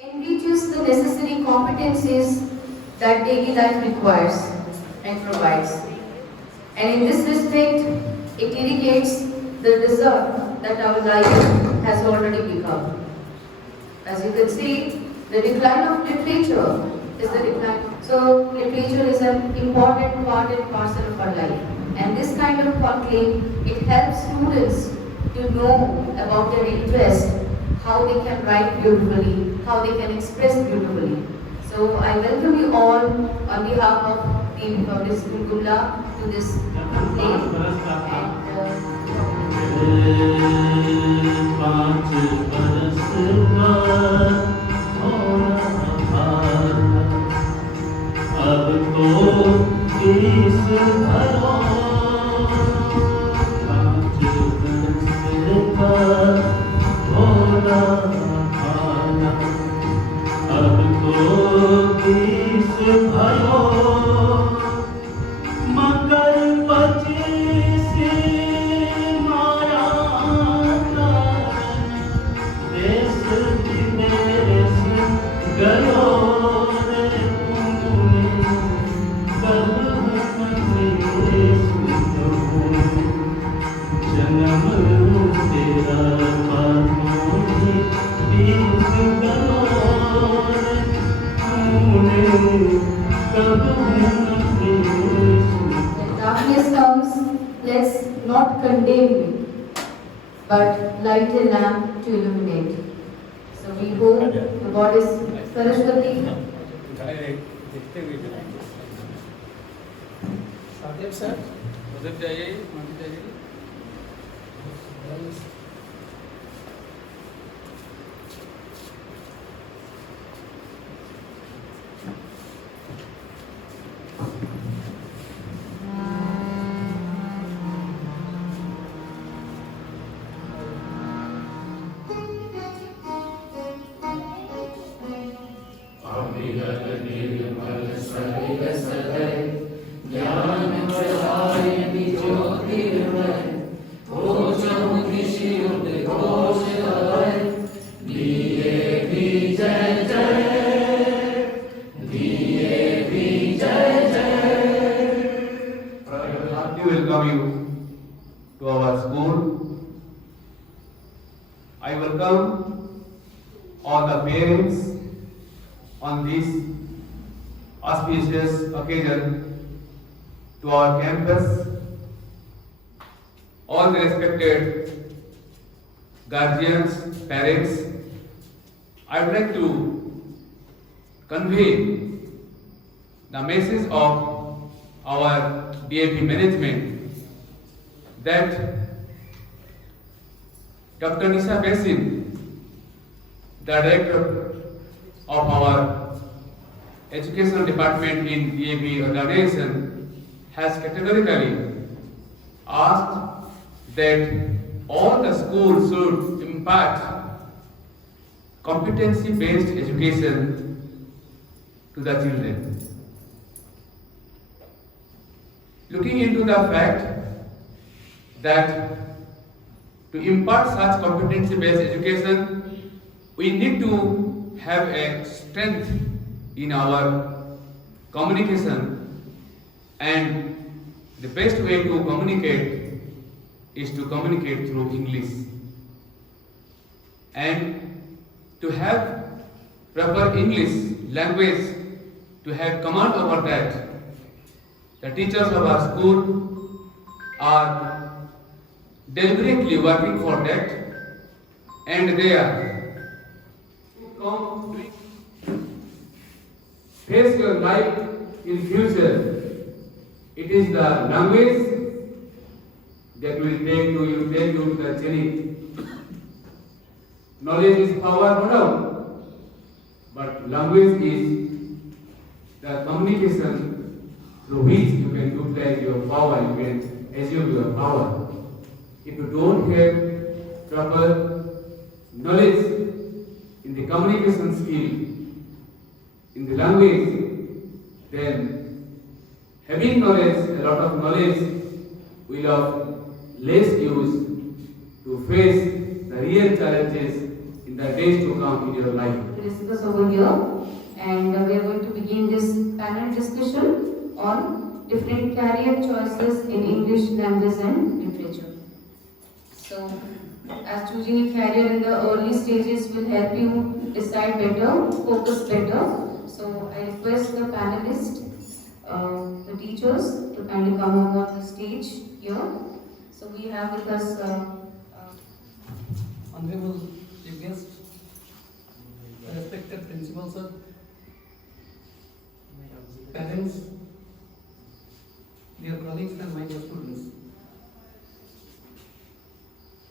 enriches the necessary competencies that daily life requires and provides. And in this respect, it irrigates the desert that our life has already become. As you can see, the decline of literature is the decline. So, literature is an important part and parcel of our life. And this kind of conclave, it helps students to know about their interest, how they can write beautifully, how they can express beautifully. So I welcome you all on behalf of the Public School Gumla to this conclave. Darkness comes, let's not condemn it, but light a lamp to illuminate. So we hope the goddess Saraswati. sir. Welcome you to our school. I welcome all the parents on this auspicious occasion to our campus. All the respected guardians, parents, I would like to convey the message of our DAV management that Dr. Nisha Basin, the director of our education department in DAV organization, has categorically asked that all the schools should impart competency-based education to the children. Looking into the fact that to impart such competency-based education, we need to have a strength in our communication, and the best way to communicate is to communicate through English. And to have proper English language, to have command over that, the teachers of our school are deliberately working for that, and they are face your life in future. It is the language that will take you to the journey. Knowledge is power, no doubt, but language is the communication through which you can utilize your power, you can assume your power. If you don't have proper knowledge in the communication skill, in the language, then having knowledge, a lot of knowledge, will of less use to face the real challenges in the days to come in your life. To discuss over here, and we are going to begin this panel discussion on different career choices in English language and literature. So, as choosing a career in the early stages will help you decide better, focus better. So, I request the panelists, the teachers, to kindly come over the stage here. So, we have with us Honorable Chief Guest, respected Principal Sir, parents, dear colleagues and my dear students.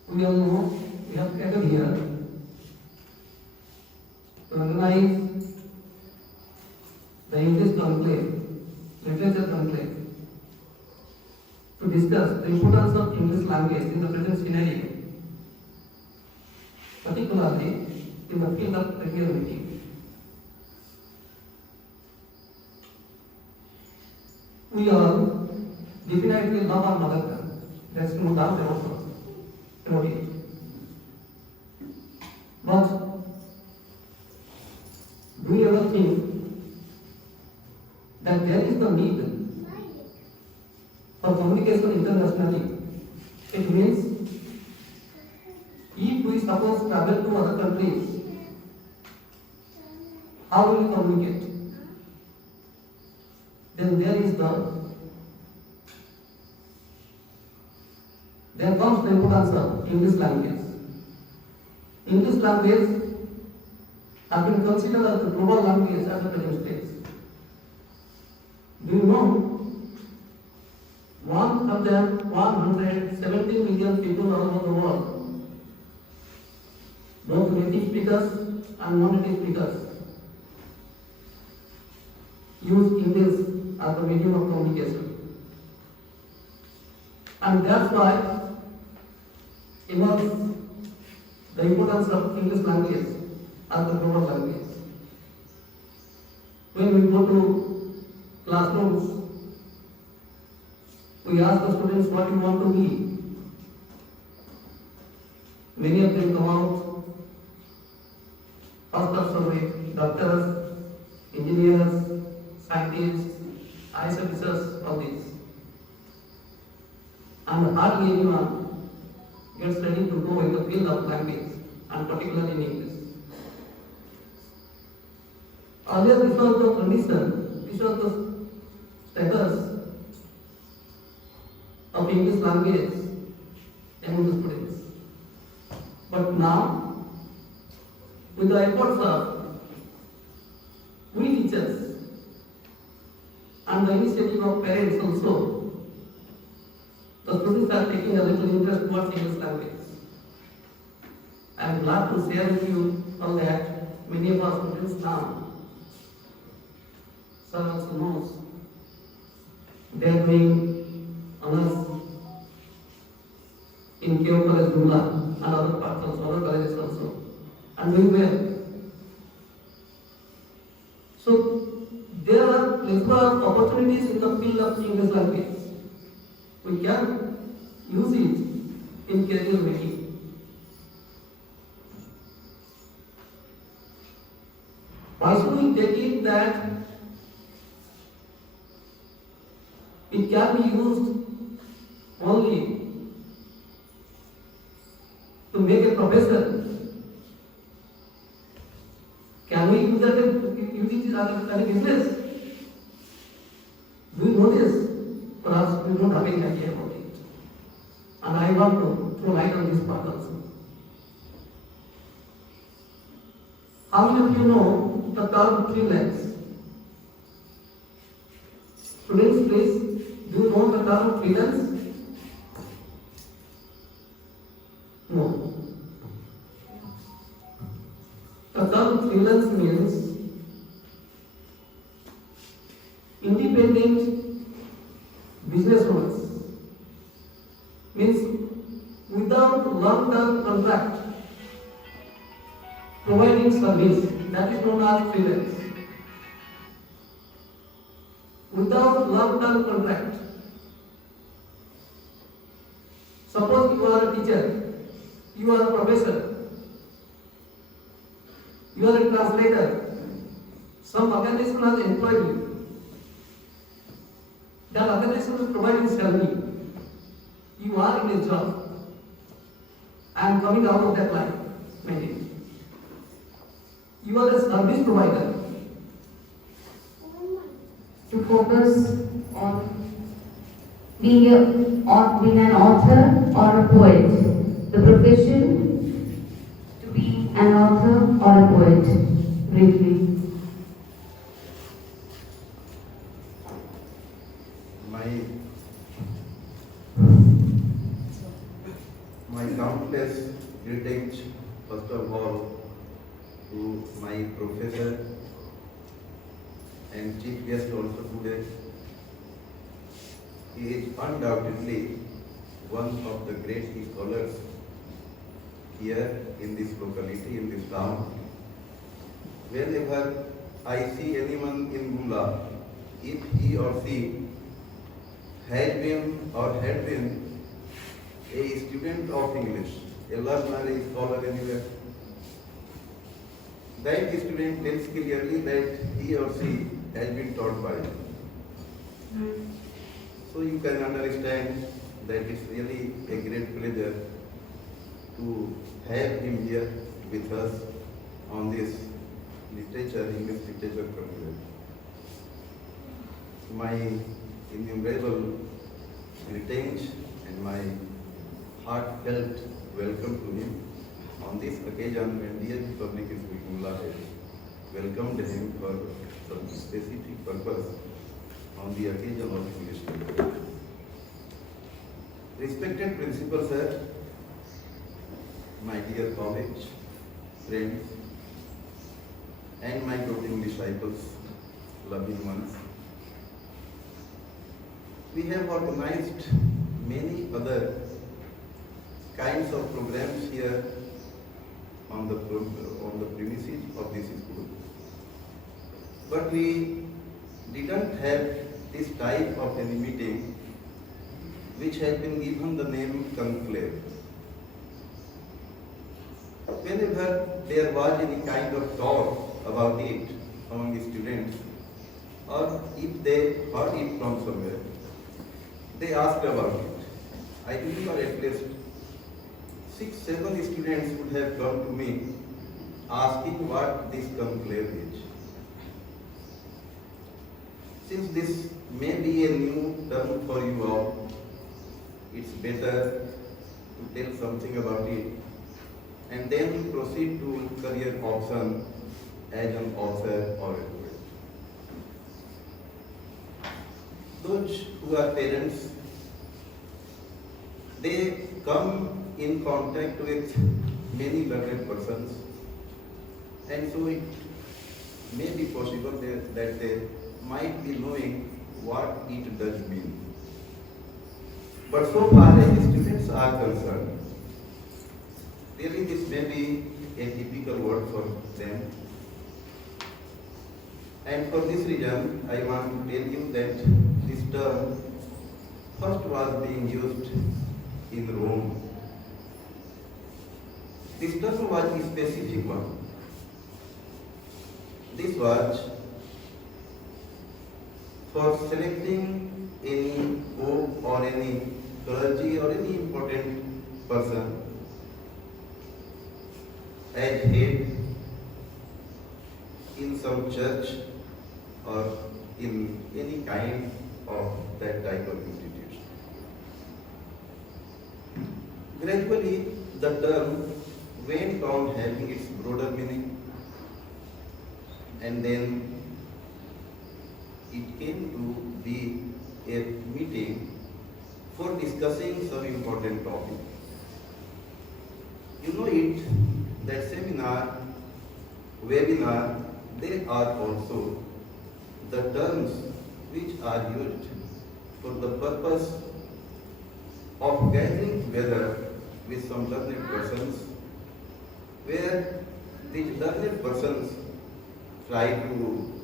We all know we have gathered here to organize the English Conclave, Literature Conclave, to discuss the importance of English language in the present scenario, particularly in the field of career making. We all definitely love our mother tongue. There is no doubt about it. But do you ever think that there is the need for communication internationally? It means if we suppose travel to other countries, how will we communicate? Then there comes the importance of English language. English language has been considered as the global language at the present stage. Do you know 170 million people all over the world, both native speakers and non-native speakers, use English as the medium of communication. And that's why emerges the importance of English language as the global language. When we go to classrooms, we ask the students what you want to be. Many of them come out first of survey, doctors, engineers, scientists, IS officers, all these. And hardly anyone gets ready to go in the field of language, and particularly in English. Earlier this was the condition, this was the status of English language among the students. But now, with the efforts of we teachers and the initiative of parents also, the students are taking a little interest towards English language. I am glad to share with you all that many of our students now, sir also knows, they are doing honors in KO College Gumla and other parts also, other colleges also, and doing well. So there are plethora of opportunities in the field of English language. We can use it in career making. Why should we take it that it can be used only to make a profession? Can we use it as a business? Do you know this? Perhaps we don't have any idea about it. And I want to throw light on this part also. How many of you know the term freelance? Students, please, do you know the term freelance? No. The term freelance means independent business owners, means without long-term contract providing service, that is known as freelance. Without long-term contract, suppose you are a teacher, you are a professor, You are a translator. Some organization has employed you. That organization is providing salary. You are in a job. I am coming out of that line. Maybe. You are a service provider. To focus on being an author or a poet. The profession to be an author or a poet. Briefly. My countless greetings, first of all, to my professor and chief guest also today. He is undoubtedly one of the great scholars here in this locality, in this town. Whenever I see anyone in Gumla, if he or she has been or had been a student of English, a learner, a scholar anywhere, that student tells clearly that he or she has been taught by him. So you can understand that it's really a great pleasure to have him here with us on this literature, English literature conclave. My innumerable greetings and my heartfelt welcome to him on this occasion when DAV Public School Gumla has welcomed him for some specific purpose on the occasion of English literature. Respected Principal Sir, my dear colleagues, friends, and my doting disciples, loving ones, we have organized many other kinds of programs here on the premises of this school. But we didn't have this type of any meeting which has been given the name Conclave. Whenever there was any kind of talk about it among students, or if they heard it from somewhere, they asked about it. I believe at least 6-7 students would have come to me asking what this conclave is. Since this may be a new term for you all, it's better to tell something about it and then proceed to career option as an author or a poet. Those who are parents, they come in contact with many learned persons, and so it may be possible that they might be knowing what it does mean. But so far as the students are concerned, really this may be a typical word for them. And for this reason, I want to tell you that this term first was being used in Rome. This term was a specific one. This was for selecting any pope or any clergy or any important person as head in some church or in any kind of that type of institution. Gradually, the term went on having its broader meaning, and then it came to be a meeting for discussing some important topic. You know it, that seminar, webinar, they are also the terms which are used for the purpose of gathering together with some learned persons, where these learned persons try to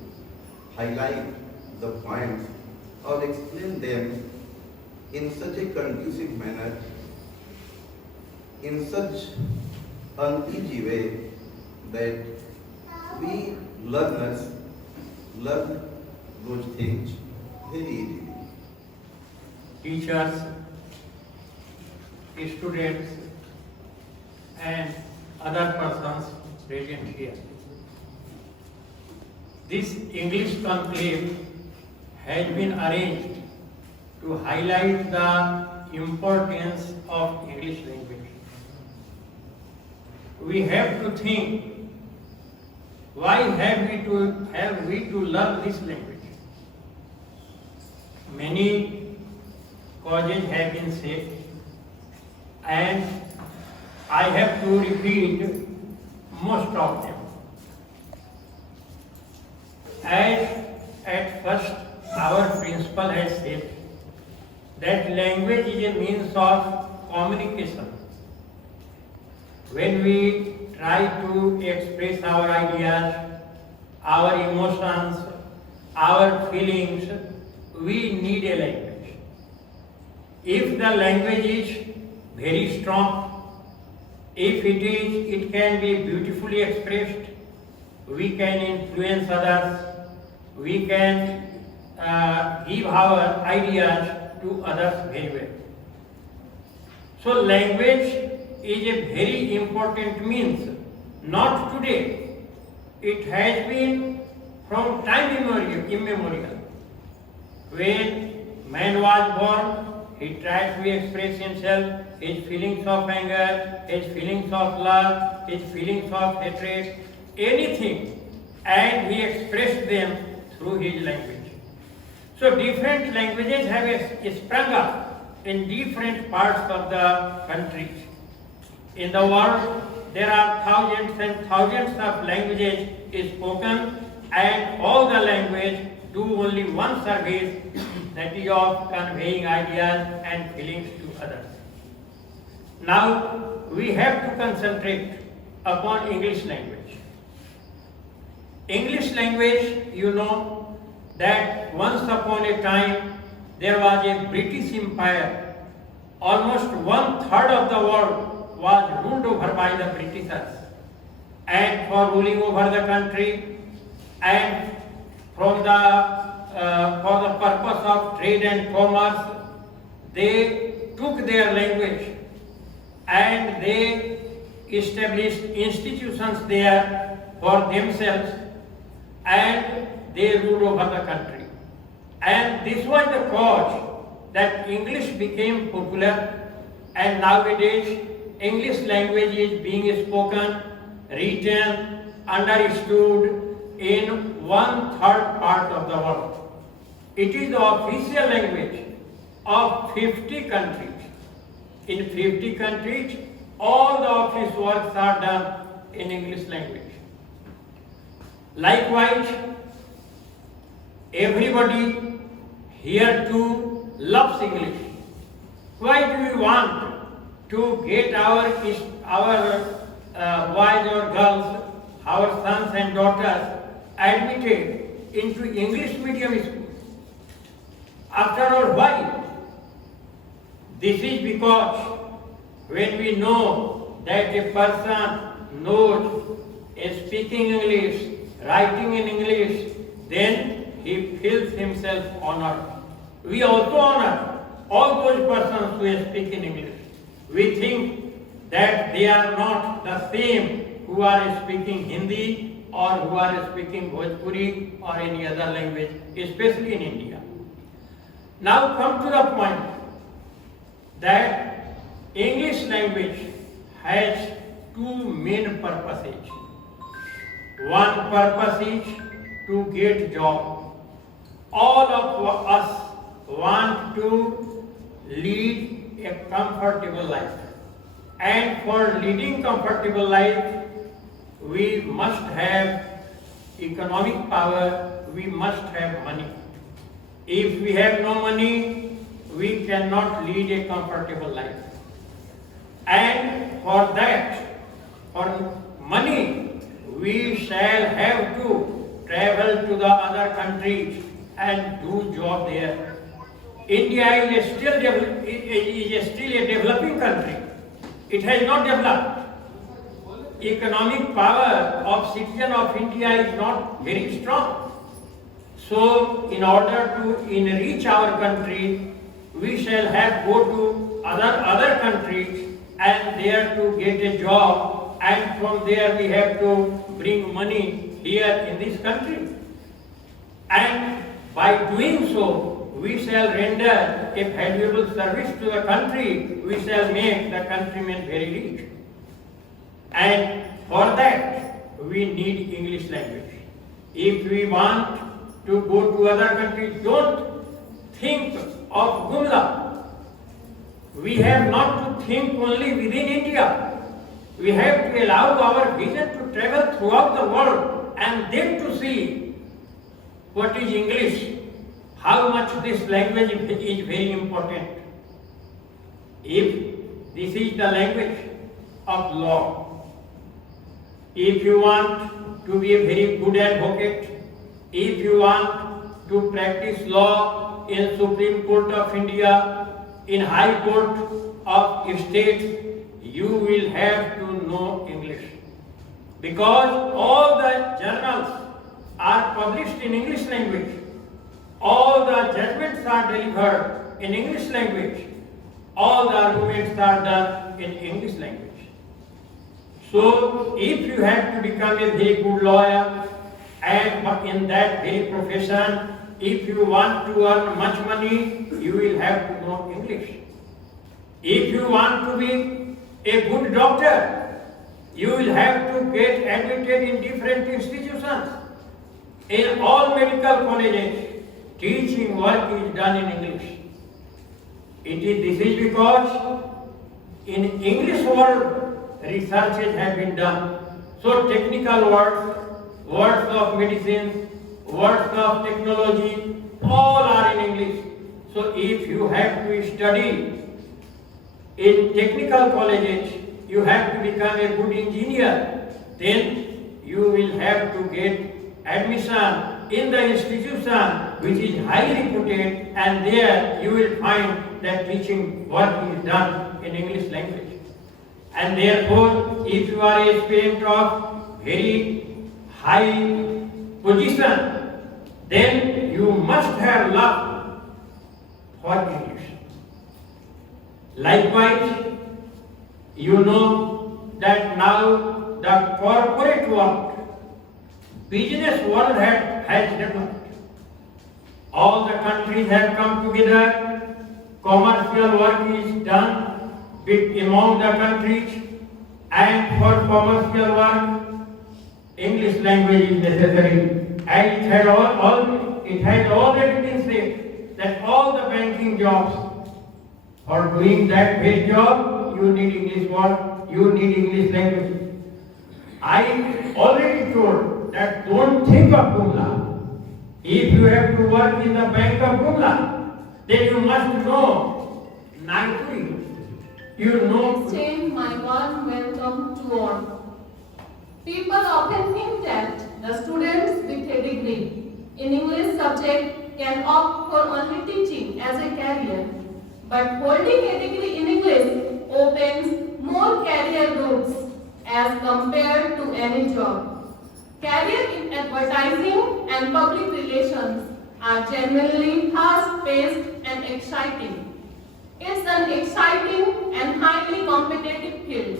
highlight the points or explain them in such a conducive manner, in such an easy way that We learners learn those things very easily. Teachers, students, and other persons present here. This English conclave has been arranged to highlight the importance of English language. We have to think, why have we to learn this language? Many causes have been said, and I have to repeat most of them. As at first our principal has said that language is a means of communication. When we try to express our ideas, our emotions, our feelings, we need a language. If the language is very strong, if it can be beautifully expressed, we can influence others, we can give our ideas to others very well. So language is a very important means, not today. It has been from time immemorial. When man was born, he tried to express himself, his feelings of anger, his feelings of love, his feelings of hatred, anything, and he expressed them through his language. So different languages have sprung up in different parts of the countries. In the world, there are thousands and thousands of languages spoken, and all the languages do only one service, that is of conveying ideas and feelings to others. Now, we have to concentrate upon English language. English language, you know that once upon a time there was a British Empire. Almost 1/3 of the world was ruled over by the Britishers. And for ruling over the country and for the purpose of trade and commerce, they took their language and they established institutions there for themselves, and they ruled over the country. And this was the cause that English became popular, and nowadays English language is being spoken, written, understood in 1/3 part of the world. It is the official language of 50 countries. In 50 countries, all the office works are done in English language. Likewise, everybody here too loves English. Why do we want to get our boys or girls, our sons and daughters admitted into English medium schools? After all, why? This is because when we know that a person knows speaking English, writing in English, then he feels himself honored. We also honor all those persons who speak in English. We think that they are not the same who are speaking Hindi or who are speaking Bhojpuri or any other language, especially in India. Now come to the point that English language has two main purposes. One purpose is to get job. All of us want to lead a comfortable life. And for leading comfortable life, we must have economic power, we must have money. If we have no money, we cannot lead a comfortable life. And for that, for money, we shall have to travel to the other countries and do job there. India is still a developing country. It has not developed. economic power of citizen of India is not very strong. So, in order to enrich our country, we shall have go to other countries and there to get a job, and from there we have to bring money here in this country. And by doing so, we shall render a valuable service to the country. We shall make the countrymen very rich. And for that, we need English language. If we want to go to other countries, don't think of Gumla. We have not to think only within India. We have to allow our vision to travel throughout the world and then to see what is English, how much this language is very important. If this is the language of law, if you want to be a very good advocate, if you want to practice law in Supreme Court of India, in High Court of States, you will have to know English. Because all the journals are published in English language. All the judgments are delivered in English language. All the arguments are done in English language. So, if you have to become a very good lawyer and in that very profession, if you want to earn much money, you will have to know English. If you want to be a good doctor, you will have to get admitted in different institutions. In all medical colleges, teaching work is done in English. This is because in English world, researches have been done. So technical words, words of medicine, words of technology, all are in English. So if you have to study in technical colleges, you have to become a good engineer, then you will have to get admission in the institution which is highly reputed, and there you will find that teaching work is done in English language. And therefore, if you are a aspirant of very high position, then you must have love for English. Likewise, you know that now the corporate world, business world has developed. All the countries have come together, commercial work is done among the countries, and for commercial work, English language is necessary. And it has already been said that all the banking jobs, for doing that base job, you need English word, you need English language. I already told that don't think of Gumla. If you have to work in the bank of Gumla, then you must know Naikuri. You know. Extend my warm welcome to all. People often think that the students with a degree in English subject can opt for only teaching as a career. But holding a degree in English opens more career routes as compared to any job. Career in advertising and public relations are genuinely fast-paced and exciting. It's an exciting and highly competitive field.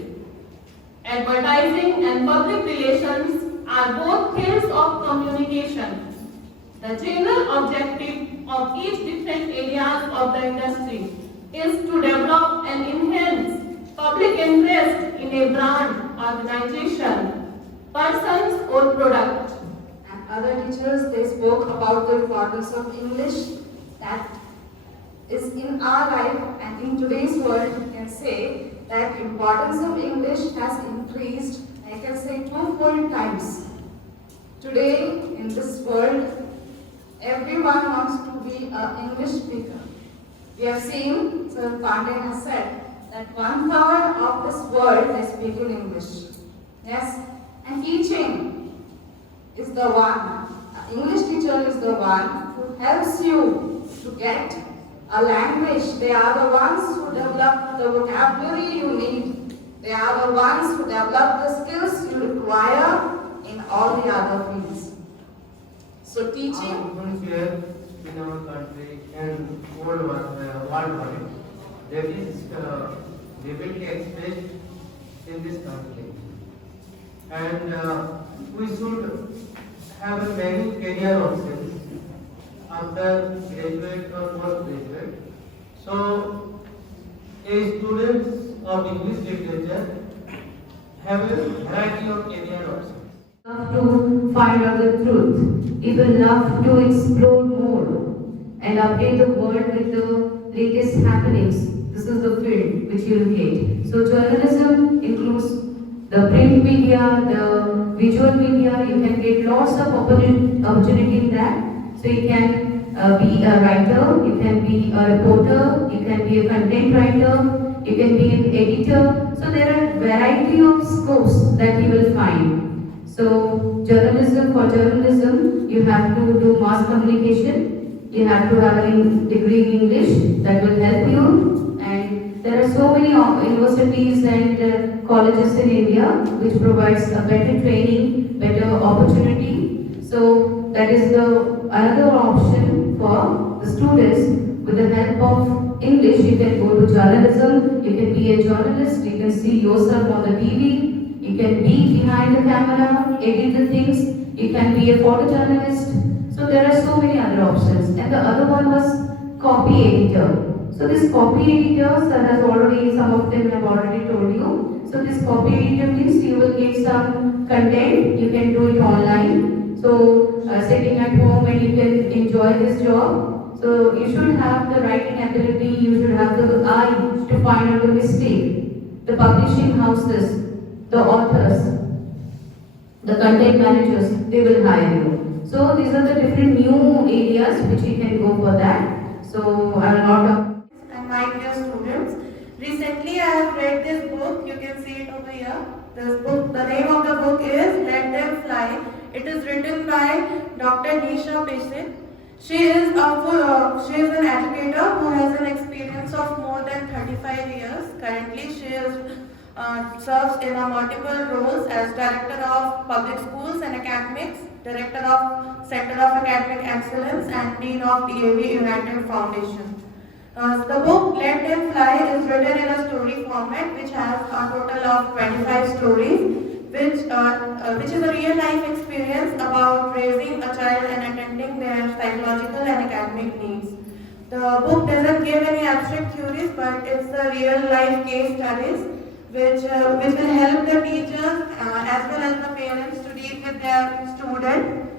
Advertising and public relations are both fields of communication. The general objective of each different areas of the industry is to develop and enhance public interest in a brand, organization, persons or product. And other teachers, they spoke about the importance of English that is in our life, and in today's world we can say that importance of English has increased, I can say, 2 times. Today in this world, everyone wants to be an English speaker. We have seen, Sir Pandey has said, that 1/3 of this world is speaking English. Yes, and teaching is the one, English teacher is the one who helps you to get a language. They are the ones who develop the vocabulary you need They are the ones who develop the skills you require in all the other fields. So teaching. Our here in our country and worldwide, that is vividly expressed in this country. And we should have many career options after graduate or postgraduate. So, a students of English literature have a variety of career options. Love to find out the truth. People love to explore more and update the world with the latest happenings. This is the field which you will get. So journalism includes the print media, the visual media. You can get lots of opportunity in that. So you can be a writer, you can be a reporter, you can be a content writer, you can be an editor. So there are variety of scopes that you will find. So for journalism, you have to do mass communication, you have to have a degree in English that will help you, and there are so many universities and colleges in India which provides a better training, better opportunity. So that is another option for the students. With the help of English, you can go to journalism, you can be a journalist, you can see yourself on the TV, you can be behind the camera, edit the things, you can be a photojournalist. So there are so many other options. And the other one was copy editor. So this copy editor, some of them have already told you. So this copy editor means you will get some content, you can do it online. So sitting at home and you can enjoy this job. So you should have the writing ability, you should have the eye to find out the mistake. The publishing houses, the authors, the content managers, they will hire you. So these are the different new areas which you can go for that. So I will not talk. And my dear students, recently I have read this book. You can see it over here. This book, the name of the book is Let Them Fly. It is written by Dr. Nisha Pesik. She is an educator who has an experience of more than 35 years. Currently, she serves in multiple roles as Director of Public Schools and Academics, Director of Center of Academic Excellence, and Dean of DAV United Foundation. The book Let Them Fly is written in a story format which has a total of 25 stories, which is a real life experience about raising a child and attending their psychological and academic needs. The book doesn't give any abstract theories, but it's the real life case studies which will help the teachers as well as the parents to deal with their student.